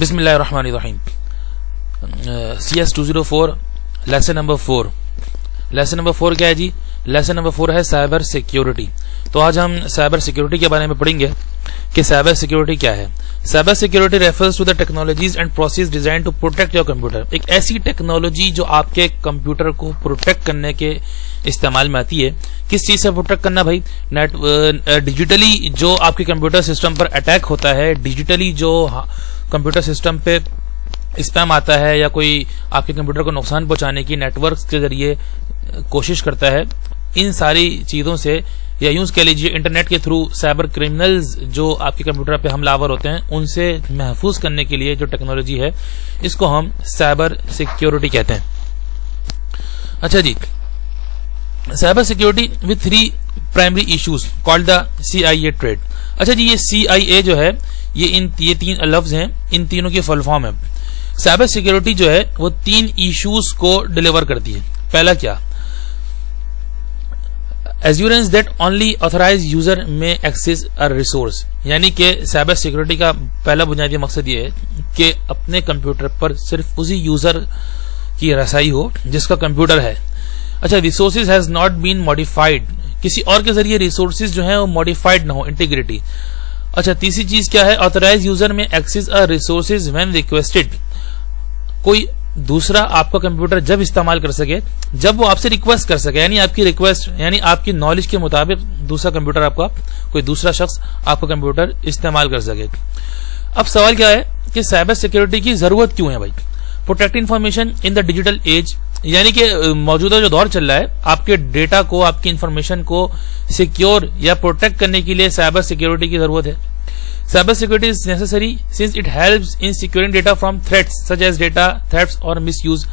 बिस्मिल्लाहिर्रहमानिर्रहीम। CS 204 lesson number 4। Lesson number 4 क्या है जी? लेसन नंबर 4 है साइबर सिक्योरिटी। तो आज हम साइबर सिक्योरिटी के बारे में पढ़ेंगे कि साइबर सिक्योरिटी क्या है। Cyber security refers to the technologies and process design to protect your computer. एक ऐसी टेक्नोलॉजी जो आपके कंप्यूटर को प्रोटेक्ट करने के इस्तेमाल में आती है। किस चीज से प्रोटेक्ट करना भाई? डिजिटली जो आपके कंप्यूटर सिस्टम पर अटैक होता है, डिजिटली जो कंप्यूटर सिस्टम पे स्पैम आता है या कोई आपके कंप्यूटर को नुकसान पहुंचाने की नेटवर्क के जरिए कोशिश करता है, इन सारी चीजों से या यूज कह लीजिए इंटरनेट के थ्रू साइबर क्रिमिनल्स जो आपके कंप्यूटर पे हमलावर होते हैं उनसे महफूज करने के लिए जो टेक्नोलॉजी है इसको हम साइबर सिक्योरिटी कहते हैं। अच्छा जी, cyber security with 3 primary issues called the CIA trade. अच्छा जी, ये CIA जो है ये 3 लफ्ज हैं, इन तीनों की फुल फॉर्म है। साइबर सिक्योरिटी जो है वो 3 इश्यूज को डिलीवर करती है। पहला क्या? Assurance that only authorize user may access a resource, यानी कि साइबर सिक्योरिटी का पहला बुनियादी मकसद ये है कि अपने कंप्यूटर पर सिर्फ उसी यूजर की रसाई हो जिसका कंप्यूटर है। अच्छा, resources has not been modified, किसी और के जरिए रिसोर्सेज जो है वो मॉडिफाइड ना हो, इंटीग्रिटी। अच्छा, तीसरी चीज क्या है? Authorize user may access a resources when requested, कोई दूसरा आपका कंप्यूटर जब इस्तेमाल कर सके जब वो आपसे रिक्वेस्ट कर सके, यानी आपकी रिक्वेस्ट यानी आपकी नॉलेज के मुताबिक दूसरा कंप्यूटर आपका कोई दूसरा शख्स आपका कंप्यूटर इस्तेमाल कर सके। अब सवाल क्या है कि साइबर सिक्योरिटी की जरूरत क्यों है भाई? Protect information in the digital age, यानी कि मौजूदा जो दौर चल रहा है आपके डेटा को, आपकी इंफॉर्मेशन को सिक्योर या प्रोटेक्ट करने के लिए साइबर सिक्योरिटी की जरूरत है। Cyber security is necessary since it helps in securing data from threats such as data thefts और मिसयूज।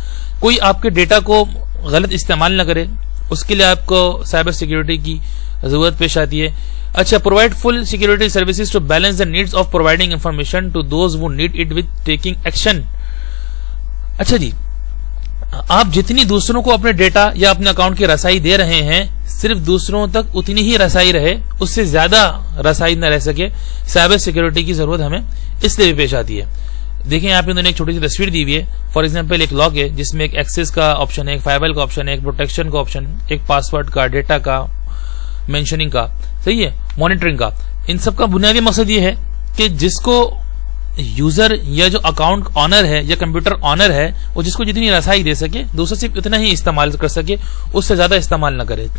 कोई आपके डेटा को गलत इस्तेमाल न करे, उसके लिए आपको साइबर सिक्योरिटी की जरूरत पेश आती है। अच्छा, provide full security services to balance the needs of providing information to those who need it with taking action. अच्छा जी, आप जितनी दूसरों को अपने डेटा या अपने अकाउंट की रसाई दे रहे हैं, सिर्फ दूसरों तक उतनी ही रसाई रहे, उससे ज्यादा रसाई न रह सके। साइबर सिक्योरिटी की जरूरत हमें इसलिए भी पेश आती है। देखें यहाँ पे उन्होंने एक छोटी सी तस्वीर दी हुई है। फॉर एग्जांपल एक लॉक है जिसमें एक एक्सेस का ऑप्शन है, एक फायरवॉल का ऑप्शन है, एक प्रोटेक्शन का ऑप्शन, एक पासवर्ड का, डेटा का मेंशनिंग का, सही है, मॉनिटरिंग का। इन सब का बुनियादी मकसद ये है कि जिसको यूजर या जो अकाउंट ऑनर है या कंप्यूटर ऑनर है वो जिसको जितनी रसाई दे सके दूसरा सिर्फ उतना ही इस्तेमाल कर सके, उससे ज्यादा इस्तेमाल न करे।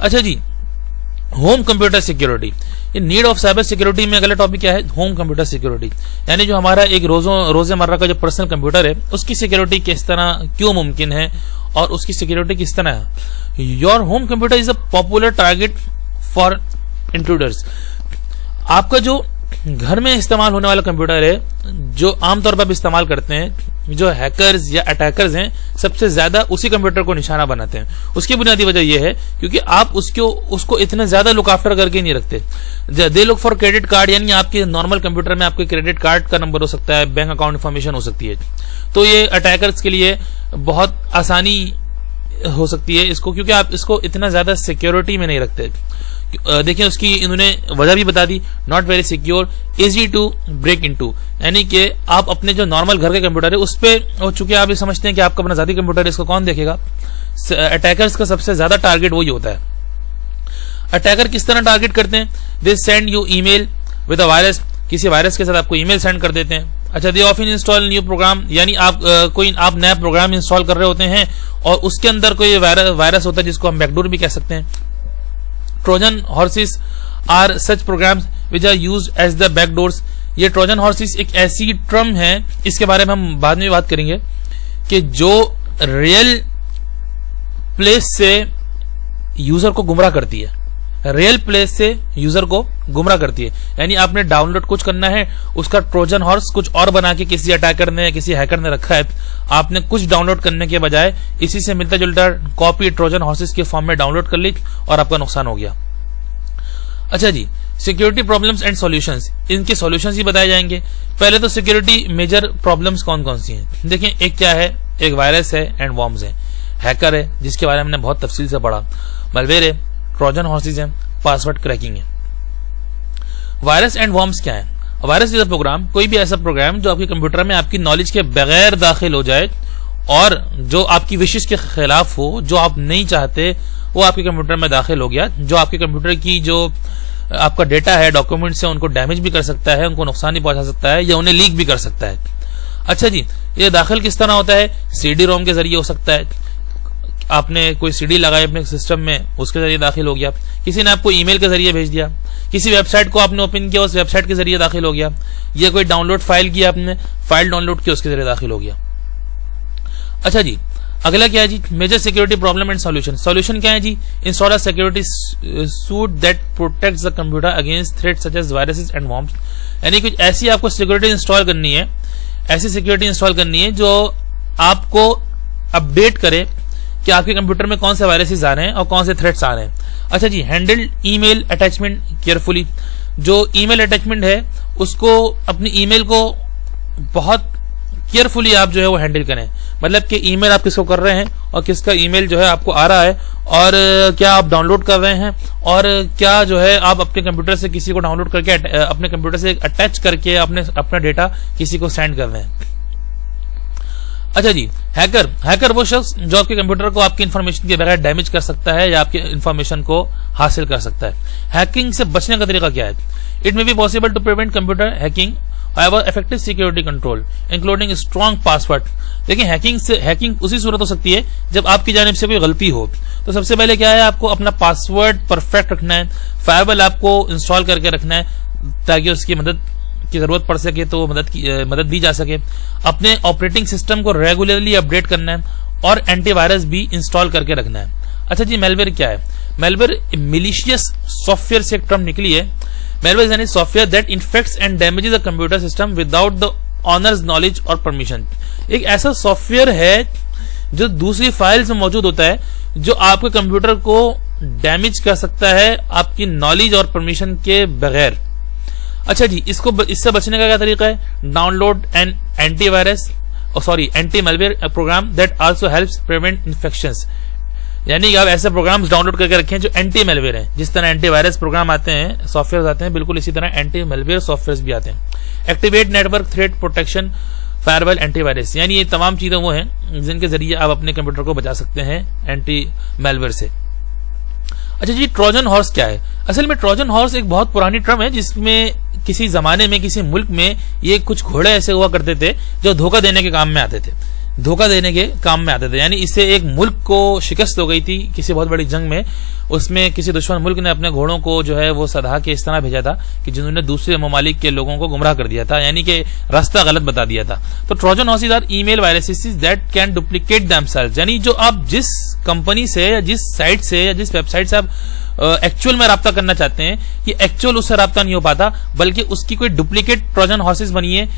अच्छा जी, होम कंप्यूटर सिक्योरिटी, ये नीड ऑफ साइबर सिक्योरिटी में अगला टॉपिक क्या है? होम कंप्यूटर सिक्योरिटी, यानी जो हमारा एक रोजमर्रा का जो पर्सनल कंप्यूटर है उसकी सिक्योरिटी किस तरह क्यों मुमकिन है और उसकी सिक्योरिटी किस तरह है। Your home computer is a popular target for intruders. आपका जो घर में इस्तेमाल होने वाला कंप्यूटर है जो आमतौर पर इस्तेमाल करते हैं, जो हैकर्स या अटैकर्स हैं, सबसे ज्यादा उसी कंप्यूटर को निशाना बनाते हैं। उसकी बुनियादी वजह यह है क्योंकि आप उसको इतना ज्यादा लुक आफ्टर करके नहीं रखते। They look for credit card, यानी आपके नॉर्मल कंप्यूटर में आपके क्रेडिट कार्ड का नंबर हो सकता है, बैंक अकाउंट इन्फॉर्मेशन हो सकती है। तो ये अटैकर्स के लिए बहुत आसानी हो सकती है इसको, क्योंकि आप इसको इतना ज्यादा सिक्योरिटी में नहीं रखते। देखिए उसकी इन्होंने वजह भी बता दी, not very secure, easy to break into, यानी कि आप अपने जो नॉर्मल घर के कंप्यूटर है उस पे चूंकि आप ये समझते हैं कि आपका अपना जाती कंप्यूटर है, इसको कौन देखेगा? अटैकर्स का सबसे ज्यादा टारगेट वही होता है। अटैकर किस तरह टारगेट करते हैं? They send you email with a virus, किसी वायरस के साथ आपको ईमेल सेंड कर देते हैं। अच्छा, they often install new program, यानी आप नया प्रोग्राम इंस्टॉल कर रहे होते हैं और उसके अंदर कोई वायरस होता है जिसको हम बैकडोर भी कह सकते हैं। Trojan horses are such programs which are used as the backdoors. ये ट्रोजन हॉर्सेस एक ऐसी टर्म है, इसके बारे में हम बाद में बात करेंगे, कि जो रियल प्लेस से यूजर को गुमराह करती है, रियल प्लेस से यूजर को गुमराह करती है। यानी आपने डाउनलोड कुछ करना है, उसका ट्रोजन हॉर्स कुछ और बना के किसी अटैकर ने या किसी हैकर ने रखा है, आपने कुछ डाउनलोड करने के बजाय इसी से मिलता जुलता कॉपी ट्रोजन हॉर्सेस के फॉर्म में डाउनलोड कर ली और आपका नुकसान हो गया। अच्छा जी, सिक्योरिटी प्रॉब्लम्स एंड सॉल्यूशंस, इनके सॉल्यूशंस ही बताए जाएंगे। पहले तो सिक्योरिटी मेजर प्रॉब्लम्स कौन कौन सी हैं? देखें, एक क्या है? एक वायरस है एंड वॉर्म्स है, हैकर है जिसके बारे में हमने बहुत तफसील से पढ़ा, मलवेयर है, ट्रोजन हॉर्सेस है, पासवर्ड क्रैकिंग है। वायरस एंड वॉर्म्स क्या है? वायरस यूजर प्रोग्राम कोई भी ऐसा प्रोग्राम जो आपके कंप्यूटर में आपकी नॉलेज के बगैर दाखिल हो जाए और जो आपकी विशेष के खिलाफ हो, जो आप नहीं चाहते वो आपके कंप्यूटर में दाखिल हो गया, जो आपके कंप्यूटर की जो आपका डेटा है, डॉक्यूमेंट्स है, उनको डैमेज भी कर सकता है, उनको नुकसान भी पहुंचा सकता है या उन्हें लीक भी कर सकता है। अच्छा जी, ये दाखिल किस तरह होता है? सीडी रोम के जरिए हो सकता है। आपने कोई सीडी लगाई अपने सिस्टम में, उसके जरिए दाखिल हो गया। किसी ने आपको ईमेल के जरिए भेज दिया, किसी वेबसाइट को आपने ओपन किया, उस वेबसाइट के जरिए दाखिल हो गया, या कोई डाउनलोड फाइल किया आपने, फाइल डाउनलोड की, उसके जरिए दाखिल हो गया। अच्छा जी, अगला क्या है जी? Major security problem and solution. Solution क्या है जी? Install a security suite that protects the computer against threats such as viruses and worms. यानी कुछ ऐसी आपको सिक्योरिटी इंस्टॉल करनी है, ऐसी सिक्योरिटी इंस्टॉल करनी है जो आपको अपडेट करे कि आपके कंप्यूटर में कौन से वायरसेस आ रहे हैं और कौन से थ्रेट्स आ रहे हैं। अच्छा जी, हैंडल ईमेल अटैचमेंट केयरफुली। जो ईमेल अटैचमेंट है उसको, अपनी ईमेल को बहुत केयरफुली आप जो है वो हैंडल करें। मतलब कि ईमेल आप किसको कर रहे हैं और किसका ईमेल जो है आपको आ रहा है, और क्या आप डाउनलोड कर रहे हैं, और क्या जो है आप अपने कंप्यूटर से किसी को डाउनलोड करके अपने कंप्यूटर से अटैच करके अपना डेटा किसी को सेंड कर रहे हैं। अच्छा जी, हैकर वो शख्स जो आपके कंप्यूटर को आपकी इंफॉर्मेशन के बगैर डैमेज कर सकता है या आपके इंफॉर्मेशन को हासिल कर सकता है। हैकिंग से बचने का तरीका क्या है? It may be possible to prevent computer hacking however effective security control including strong password। देखिए, हैकिंग उसी सूरत हो सकती है जब आपकी जानिब से कोई गलती हो। तो सबसे पहले क्या है, आपको अपना पासवर्ड परफेक्ट रखना है, फायरवॉल आपको इंस्टॉल करके रखना है ताकि उसकी मदद की जरूरत पड़ सके तो मदद दी जा सके। अपने ऑपरेटिंग सिस्टम को रेगुलरली अपडेट करना है और एंटीवायरस भी इंस्टॉल करके रखना है। अच्छा जी, मेलवेयर क्या है? मेलवेयर मिलिशियस सॉफ्टवेयर से एक टर्म निकली है। Malware is any software that infects and damages a computer system without the owner's knowledge or permission। एक ऐसा सॉफ्टवेयर है जो दूसरी फाइल्स में मौजूद होता है, जो आपके कंप्यूटर को डैमेज कर सकता है आपकी नॉलेज और परमिशन के बगैर। अच्छा जी, इससे बचने का क्या तरीका है? Download an anti malware program that also helps prevent infections. यानी कि आप ऐसे प्रोग्राम्स डाउनलोड करके रखें जो एंटी मेलवेयर हैं। जिस तरह एंटीवायरस प्रोग्राम आते हैं, सॉफ्टवेयर आते हैं, बिल्कुल इसी तरह एंटी मेलवेयर सॉफ्टवेयर भी आते हैं। Activate network threat protection firewall antivirus. यानी ये तमाम चीजें वो हैं जिनके जरिए आप अपने कंप्यूटर को बचा सकते हैं एंटी मेलवेयर से। अच्छा जी, ट्रोजन हॉर्स क्या है? असल में ट्रोजन हॉर्स एक बहुत पुरानी टर्म है, जिसमें किसी जमाने में किसी मुल्क में ये कुछ घोड़े ऐसे हुआ करते थे जो धोखा देने के काम में आते थे, यानी इससे एक मुल्क को शिकस्त हो गई थी किसी बहुत बड़ी जंग में। उसमें किसी दुश्मन मुल्क ने अपने घोड़ों को जो है वो सधा के इस तरह भेजा था कि जिन्होंने दूसरे ममालिक के लोगों को गुमराह कर दिया था, यानी कि रास्ता गलत बता दिया था। तो Trojan horses are email viruses that can duplicate themselves. यानी जो आप जिस कंपनी से या जिस साइट से या जिस वेबसाइट से आप एक्चुअल में राब्ता करना चाहते हैं, ये एक्चुअल उससे राब्ता नहीं हो पाता, बल्कि उसकी कोई डुप्लीकेट ट्रोजन हॉर्सेस बनी है,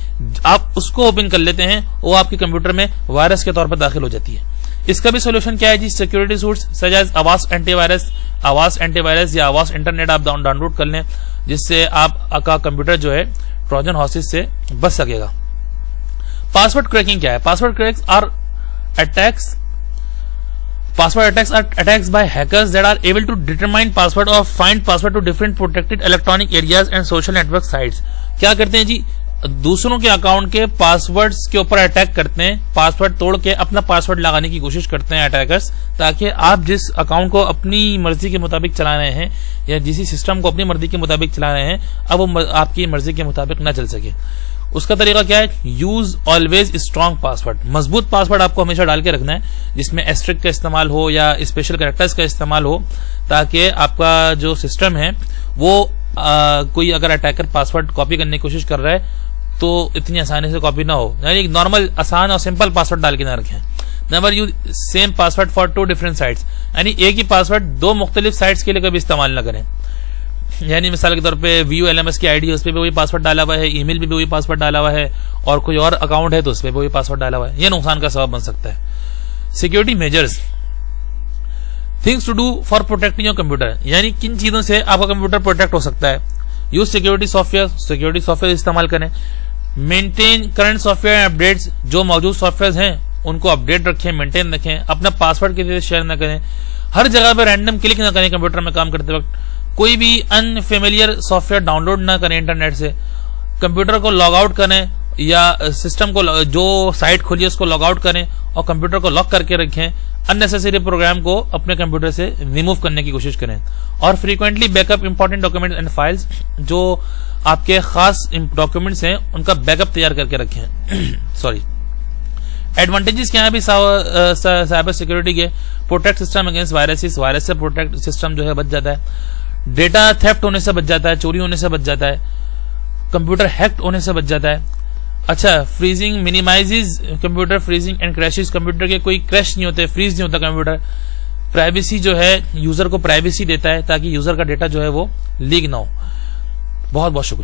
आप उसको ओपन कर लेते हैं, वो आपके कंप्यूटर में वायरस के तौर पर दाखिल हो जाती है। इसका भी सोल्यूशन क्या है जी? सिक्योरिटी सूट्स सच एज आवास एंटीवायरस या आवास इंटरनेट आप डाउनलोड कर लें, जिससे आपका कंप्यूटर जो है ट्रोजन हॉर्सेस से बच सकेगा। पासवर्ड क्रैकिंग क्या है? Password attacks are attacks by hackers that are able to determine password or find password to different protected electronic areas and social network sites। क्या करते हैं जी? दूसरों के अकाउंट के पासवर्ड्स के ऊपर अटैक करते हैं, पासवर्ड तोड़ के अपना पासवर्ड लगाने की कोशिश करते हैं अटैकर्स, ताकि आप जिस अकाउंट को अपनी मर्जी के मुताबिक चला रहे हैं या जिस सिस्टम को अपनी मर्जी के मुताबिक चला रहे हैं, अब वो आपकी मर्जी के मुताबिक न चल सके। उसका तरीका क्या है? Use always strong password. मजबूत पासवर्ड आपको हमेशा डाल के रखना है, जिसमें एस्ट्रिक का इस्तेमाल हो या स्पेशल कैरेक्टर्स का इस्तेमाल हो, ताकि आपका जो सिस्टम है वो कोई अगर अटैकर पासवर्ड कॉपी करने की कोशिश कर रहा है तो इतनी आसानी से कॉपी ना हो। यानी एक नॉर्मल आसान और सिंपल पासवर्ड डाल के ना रखें। Never use same password for 2 different sites. यानी एक ही पासवर्ड 2 मुख्तलिफ साइट्स के लिए कभी इस्तेमाल ना करें। यानी मिसाल के तौर पे VULMS की आईडी, उस पर भी वही पासवर्ड डाला हुआ है, ईमेल भी वही पासवर्ड डाला हुआ है, और कोई और अकाउंट है तो उस पर वही पासवर्ड डाला हुआ है। यह नुकसान का सबब बन सकता है। Security measures, things to do for protecting your computer. यानी किन चीजों से आपका कंप्यूटर प्रोटेक्ट हो सकता है? यूज सिक्योरिटी सॉफ्टवेयर इस्तेमाल करें। मेंटेन करंट सॉफ्टवेयर अपडेट्स, जो मौजूद सॉफ्टवेयर हैं उनको अपडेट रखें, मेंटेन रखें। अपना पासवर्ड किसी से शेयर न करें। हर जगह पर रैंडम क्लिक न करें कंप्यूटर में काम करते वक्त। कोई भी अनफेमिलियर सॉफ्टवेयर डाउनलोड ना करें इंटरनेट से। कंप्यूटर को लॉग आउट करें या सिस्टम को जो साइट खोलिए उसको लॉग आउट करें और कंप्यूटर को लॉक करके रखें। अननेसेसरी प्रोग्राम को अपने कंप्यूटर से रिमूव करने की कोशिश करें और frequently backup important documents and files, जो आपके खास डॉक्यूमेंट्स हैं उनका बैकअप तैयार करके रखें। सॉरी। एडवांटेजेस क्या है अभी साइबर सिक्योरिटी के? Protect system against viruses, virus से प्रोटेक्ट सिस्टम जो है बच जाता है। डेटा थेफ्ट होने से बच जाता है, चोरी होने से बच जाता है। कंप्यूटर हैक्ड होने से बच जाता है। अच्छा, freezing minimises computer freezing and crashes, computer के कोई क्रैश नहीं होते, फ्रीज नहीं होता कंप्यूटर। प्राइवेसी जो है, यूजर को प्राइवेसी देता है ताकि यूजर का डेटा जो है वो लीक ना हो। बहुत बहुत शुक्रिया।